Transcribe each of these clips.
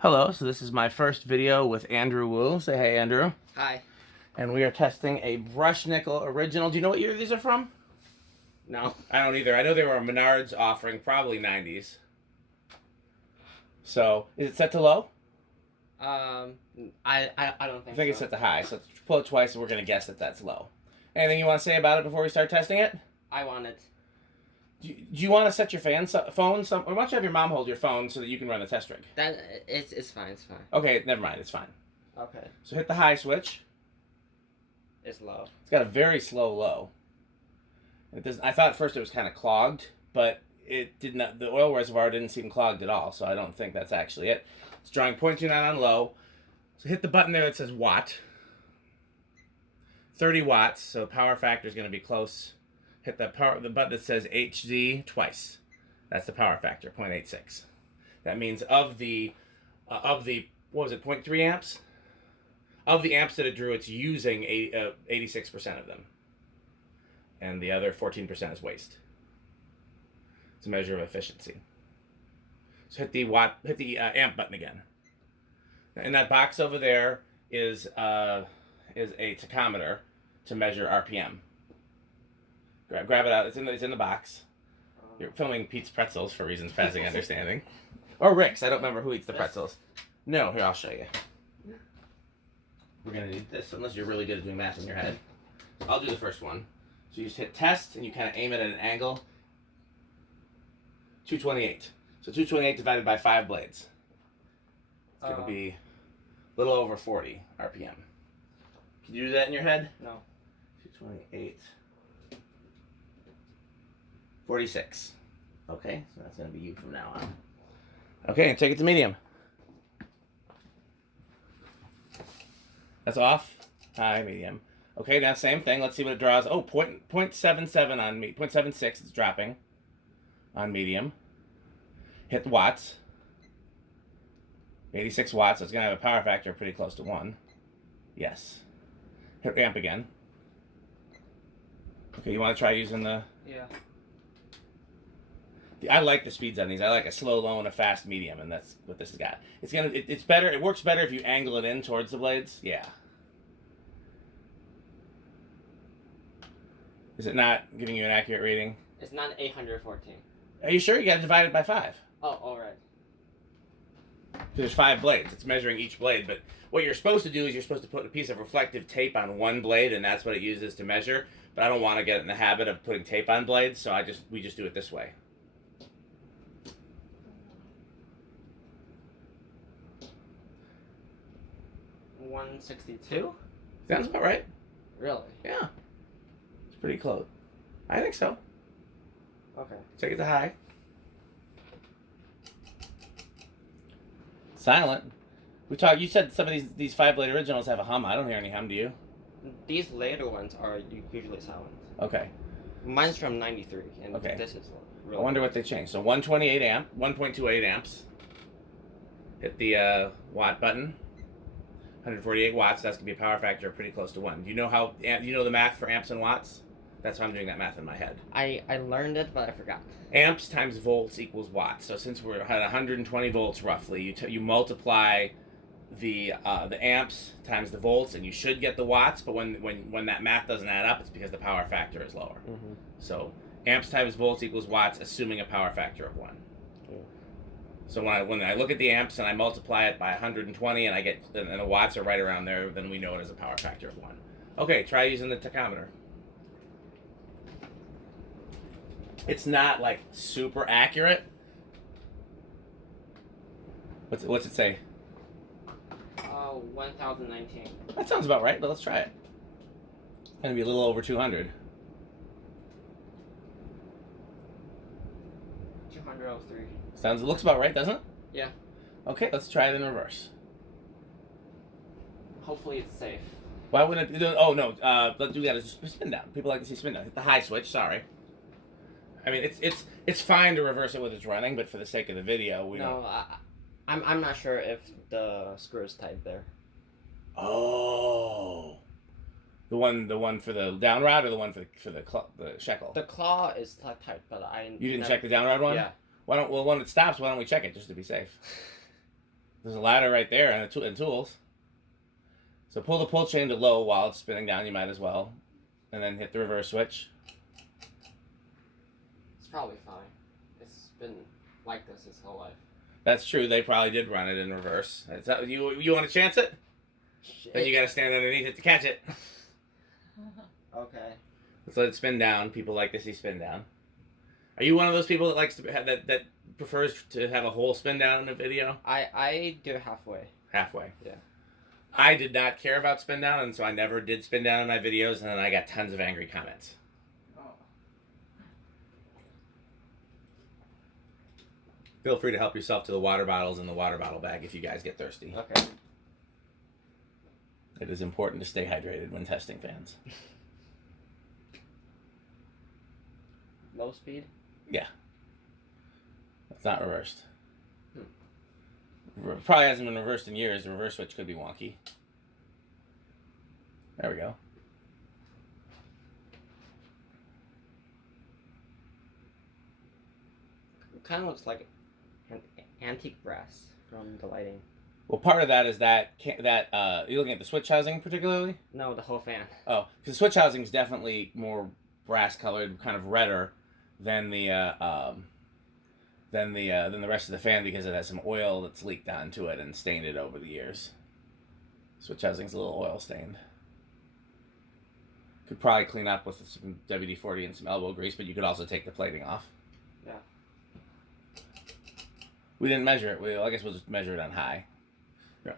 Hello, so this is my first video with Andrew Wu. Say hey, Andrew. Hi. And we are testing a brushed nickel original. Do you know what year these are from? No. I don't either. I know they were a Menards offering, probably 90s. So, is it set to low? I don't think so. I think it's set to high, so let's pull it twice and we're going to guess that that's low. Anything you want to say about it before we start testing it? I want it. Do you want to set your phone or why don't you have your mom hold your phone so that you can run the test rig? It's fine, it's fine. Okay, never mind, it's fine. Okay. So hit the high switch. It's low. It's got a very slow low. I thought at first it was kind of clogged, but it did not. The oil reservoir didn't seem clogged at all, so I don't think that's actually it. It's drawing 0.29 on low. So hit the button there that says watt. 30 watts, so power factor is going to be close. Hit the button that says HZ twice. That's the power factor, 0.86. That means of the what was it, 0.3 amps? Of the amps that it drew, it's using 86% of them. And the other 14% is waste. It's a measure of efficiency. So hit the amp button again. In that box over there is a tachometer to measure RPM. Grab it out. It's in the box. You're filming Pete's Pretzels for reasons passing understanding. Or Rick's. I don't remember who eats the pretzels. No, here, I'll show you. We're going to need this unless you're really good at doing math in your head. I'll do the first one. So you just hit test and you kind of aim it at an angle. 228. So 228 divided by 5 blades. It's going to be a little over 40 RPM. Can you do that in your head? No. 228. 46. Okay, so that's going to be you from now on. Okay, take it to medium. That's off. High, medium. Okay, now same thing. Let's see what it draws. Oh, 0.77 on me. 0.76 it's dropping on medium. Hit the watts. 86 watts, so it's going to have a power factor pretty close to 1. Yes. Hit amp again. Okay, you want to try using the... Yeah. I like the speeds on these. I like a slow, low, and a fast medium, and that's what this has got. It's better. It works better if you angle it in towards the blades. Yeah. Is it not giving you an accurate reading? It's not 814. Are you sure? You got to divide it by 5. Oh, all right. There's 5 blades. It's measuring each blade, but what you're supposed to do is you're supposed to put a piece of reflective tape on one blade, and that's what it uses to measure. But I don't want to get in the habit of putting tape on blades, so we just do it this way. $162? Sounds about right. Really? Yeah. It's pretty close. I think so. Okay. Take it to high. Silent. You said some of these 5-blade originals have a hum. I don't hear any hum, do you? These later ones are usually silent. Okay. Mine's from 93, and Okay. this is really... I wonder what they changed. So 1.28 amps. Hit the watt button. 148 watts. That's gonna be a power factor pretty close to 1. Do you know the math for amps and watts? That's how I'm doing that math in my head. I learned it, but I forgot. Amps times volts equals watts. So since we're at 120 volts roughly, you multiply the amps times the volts, and you should get the watts. But when that math doesn't add up, it's because the power factor is lower. Mm-hmm. So amps times volts equals watts, assuming a power factor of 1. Yeah. So when I look at the amps and I multiply it by 120 and the watts are right around there, then we know it has a power factor of 1. Okay, try using the tachometer. It's not like super accurate. What's it say? 1019. That sounds about right, but let's try it. It's gonna be a little over 200. 203. Looks about right, doesn't it? Yeah. Okay, let's try it in reverse. Hopefully it's safe. Why wouldn't it? Oh no, let's do that as a spin down. People like to see spin down. Hit the high switch. Sorry. I mean, it's fine to reverse it when it's running, but for the sake of the video, we don't. I'm not sure if the screw is tight there. Oh, the one for the down rod or the one for the shekel. The claw is tight, but You didn't check the down rod one? Yeah. When it stops, why don't we check it just to be safe? There's a ladder right there and tools. So pull the pull chain to low while it's spinning down. You might as well, and then hit the reverse switch. It's probably fine. It's been like this his whole life. That's true. They probably did run it in reverse. You want to chance it? Then you got to stand underneath it to catch it. Okay. Let's let it spin down. People like to see spin down. Are you one of those people that likes to have that prefers to have a whole spin down in a video? I do it halfway. Halfway. Yeah. I did not care about spin down, and so I never did spin down in my videos, and then I got tons of angry comments. Feel free to help yourself to the water bottles in the water bottle bag if you guys get thirsty. Okay. It is important to stay hydrated when testing fans. Low speed? Yeah. It's not reversed. Probably hasn't been reversed in years. The reverse switch could be wonky. There we go. It kind of looks like an antique brass from the lighting. Well, part of that is that you're looking at the switch housing particularly? No, the whole fan. Oh, because the switch housing is definitely more brass colored, kind of redder than the rest of the fan because it has some oil that's leaked onto it and stained it over the years. Switch housing's a little oil stained. Could probably clean up with some WD-40 and some elbow grease, but you could also take the plating off. Yeah. We didn't measure it. I guess we'll just measure it on high. Yeah.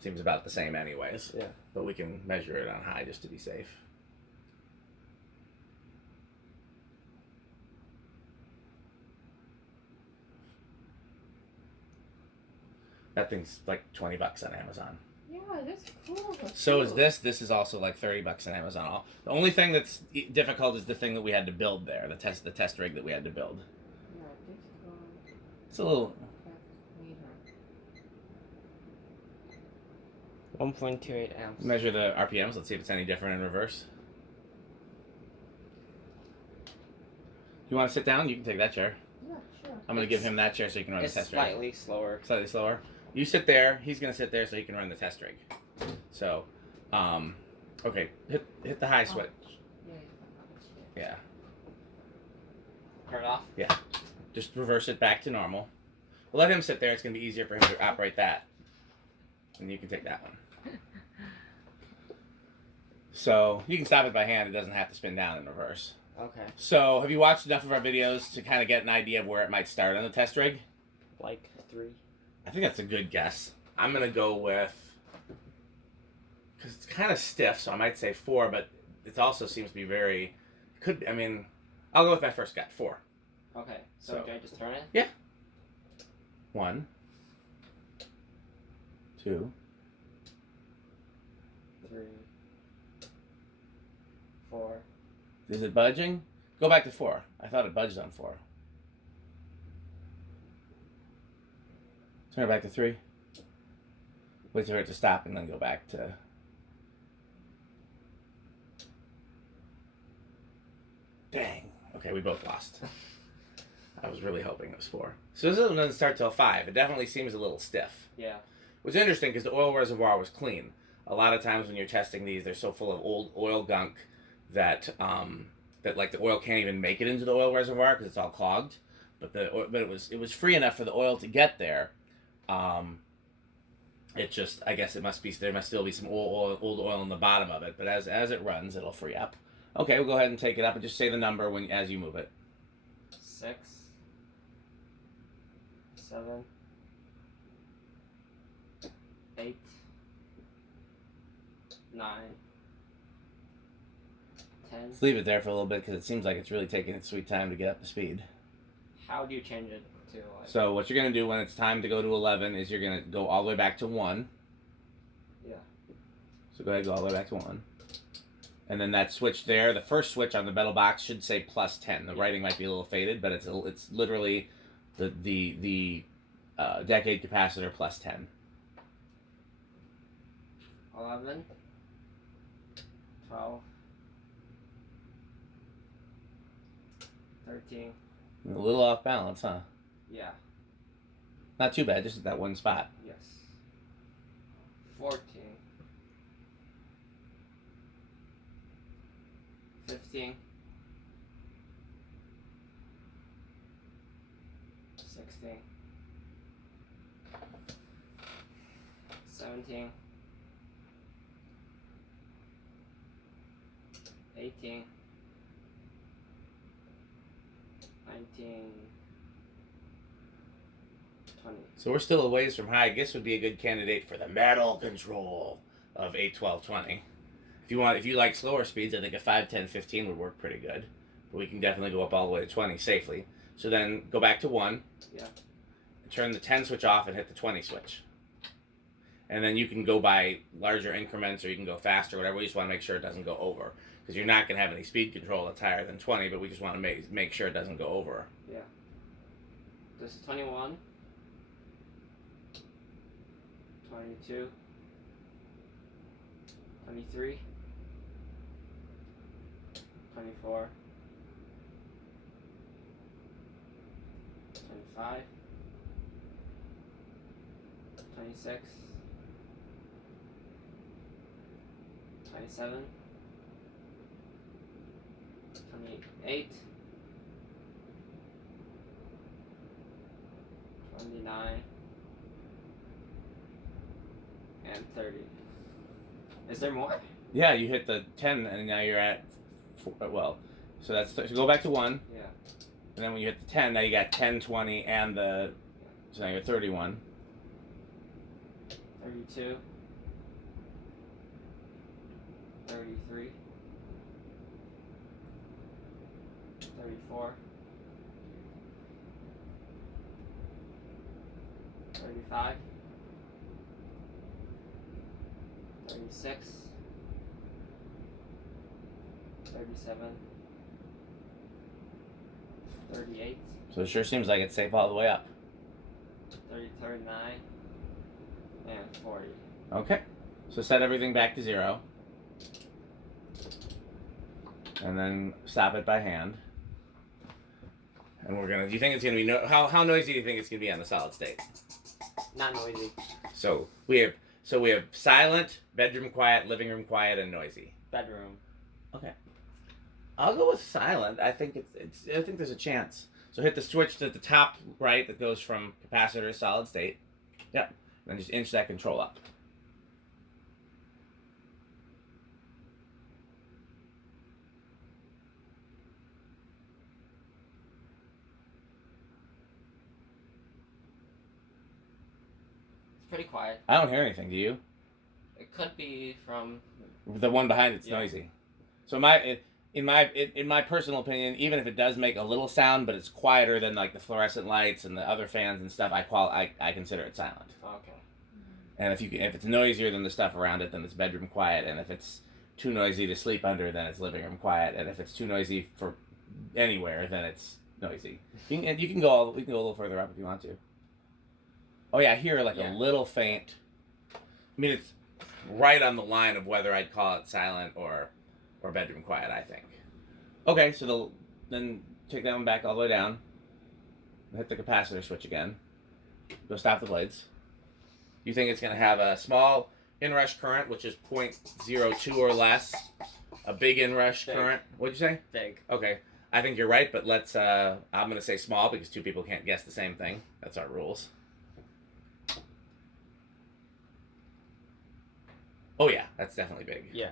Seems about the same anyways. Yeah. But we can measure it on high just to be safe. That thing's like $20 on Amazon. Yeah, that's cool. So is this. This is also like $30 on Amazon. The only thing that's difficult is the thing that we had to build there. The test rig that we had to build. Yeah, this one. It's a little. 1.28 amps. Measure the RPMs. Let's see if it's any different in reverse. You want to sit down? You can take that chair. Yeah, sure. I'm going to give him that chair so he can run the It's test rig. slightly slower. Slightly slower. You sit there. He's going to sit there so he can run the test rig. So, okay. Hit the high switch. Yeah. Turn it off? Yeah. Just reverse it back to normal. We'll let him sit there. It's going to be easier for him to operate that. And you can take that one. So, you can stop it by hand. It doesn't have to spin down in reverse. Okay. So, have you watched enough of our videos to kind of get an idea of where it might start on the test rig? Like 3. I think that's a good guess. I'm going to go with... Because it's kind of stiff, so I might say 4, but it also seems to be very... I mean, I'll go with my first gut, 4. Okay. So do I just turn it? Yeah. 1, 2, 3, 4. Is it budging? Go back to 4. I thought it budged on 4. Turn it back to 3. Wait for it to stop and then go back to... Dang. Okay, we both lost. I was really hoping it was 4. So this doesn't start till 5. It definitely seems a little stiff. Yeah. Which is interesting because the oil reservoir was clean. A lot of times when you're testing these, they're so full of old oil gunk that like the oil can't even make it into the oil reservoir because it's all clogged. But it was free enough for the oil to get there. It just, I guess there must still be some old oil in the bottom of it. But as it runs, it'll free up. Okay, we'll go ahead and take it up and just say the number as you move it. 6, 7, 8, 9, 10. Let's leave it there for a little bit because it seems like it's really taking its sweet time to get up to speed. How do you change it to like... So what you're going to do when it's time to go to 11 is you're going to go all the way back to 1. Yeah. So go ahead and go all the way back to 1. And then that switch there, the first switch on the metal box should say plus 10. The writing might be a little faded, but it's literally the decade capacitor plus 10. 11, 12, 13. A little off balance, huh? Yeah. Not too bad, just at that one spot. Yes. 14. 15. 16. 17. 18. 19. 20. So we're still a ways from high. I guess would be a good candidate for the metal control of 8, 12, 20. If you like slower speeds, I think a 5, 10, 15 would work pretty good. But we can definitely go up all the way to 20 safely. So then go back to 1. Yeah. Turn the 10 switch off and hit the 20 switch. And then you can go by larger increments or you can go faster, whatever. We just want to make sure it doesn't go over. Because you're not going to have any speed control that's higher than 20, but we just want to make sure it doesn't go over. Yeah. This is 21. 22. 23. 24. 25. 26. 27. 28. 29. And 30. Is there more? Yeah, you hit the 10 and now you're at, so go back to 1. Yeah. And then when you hit the 10, now you got 10, 20, and so now you're 31. 32. 33. 34. 35. 36. 37. 38. So it sure seems like it's safe all the way up. 39. And 40. Okay. So set everything back to 0. And then stop it by hand. And do you think it's going to be, how noisy do you think it's going to be on the solid state? Not noisy. So we have silent, bedroom quiet, living room quiet, and noisy. Bedroom. Okay. I'll go with silent. I think I think there's a chance. So hit the switch at the top right that goes from capacitor to solid state. Yep. And then just inch that control up. It's pretty quiet. I don't hear anything, do you? It could be from... The one behind it's noisy. So in my personal opinion, even if it does make a little sound, but it's quieter than like the fluorescent lights and the other fans and stuff, I consider it silent. Okay. And if it's noisier than the stuff around it, then it's bedroom quiet. And if it's too noisy to sleep under, then it's living room quiet. And if it's too noisy for anywhere, then it's noisy. You can go a little further up if you want to. Oh yeah, I hear like a little faint. I mean, it's right on the line of whether I'd call it silent or bedroom quiet, I think. Okay, so then take that one back all the way down. Hit the capacitor switch again. Go stop the blades. You think it's going to have a small inrush current, which is 0.02 or less. A big inrush current. What'd you say? Big. Okay. I think you're right, but let's, I'm going to say small because two people can't guess the same thing. That's our rules. Oh yeah, that's definitely big. Yeah.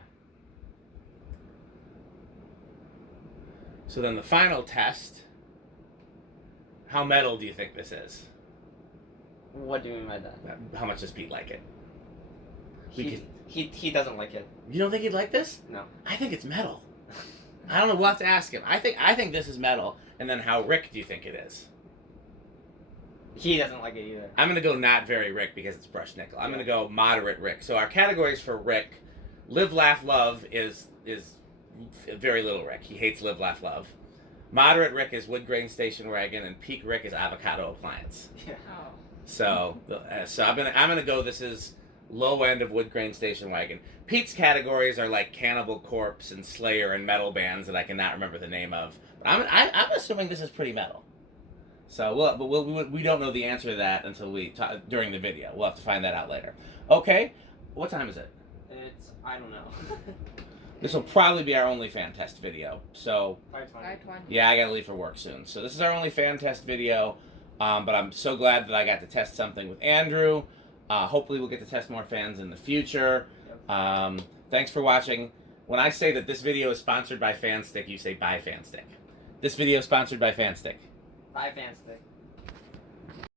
So then the final test, how metal do you think this is? What do you mean by that? How much does Pete like it? He doesn't like it. You don't think he'd like this? No. I think it's metal. I don't know. We'll have to ask him. I think this is metal. And then how Rick do you think it is? He doesn't like it either. I'm going to go not very Rick because it's brushed nickel. I'm going to go moderate Rick. So our categories for Rick, live, laugh, love is very little Rick. He hates live, laugh, love. Moderate Rick is wood grain station wagon, and peak Rick is avocado appliance. Yeah. So I'm gonna go. This is low end of wood grain station wagon. Pete's categories are like Cannibal Corpse and Slayer and metal bands that I cannot remember the name of. But I'm assuming this is pretty metal. So we don't know the answer to that until during the video. We'll have to find that out later. Okay, What time is it? I don't know. This will probably be our only fan test video. So 5:20. 520. yeah, I gotta leave for work soon. So this is our only fan test video. But I'm so glad that I got to test something with Andrew. Hopefully we'll get to test more fans in the future. Thanks for watching. When I say that this video is sponsored by Fanstick, you say bye Fanstick. This video is sponsored by Fanstick. Bye, Fanstick.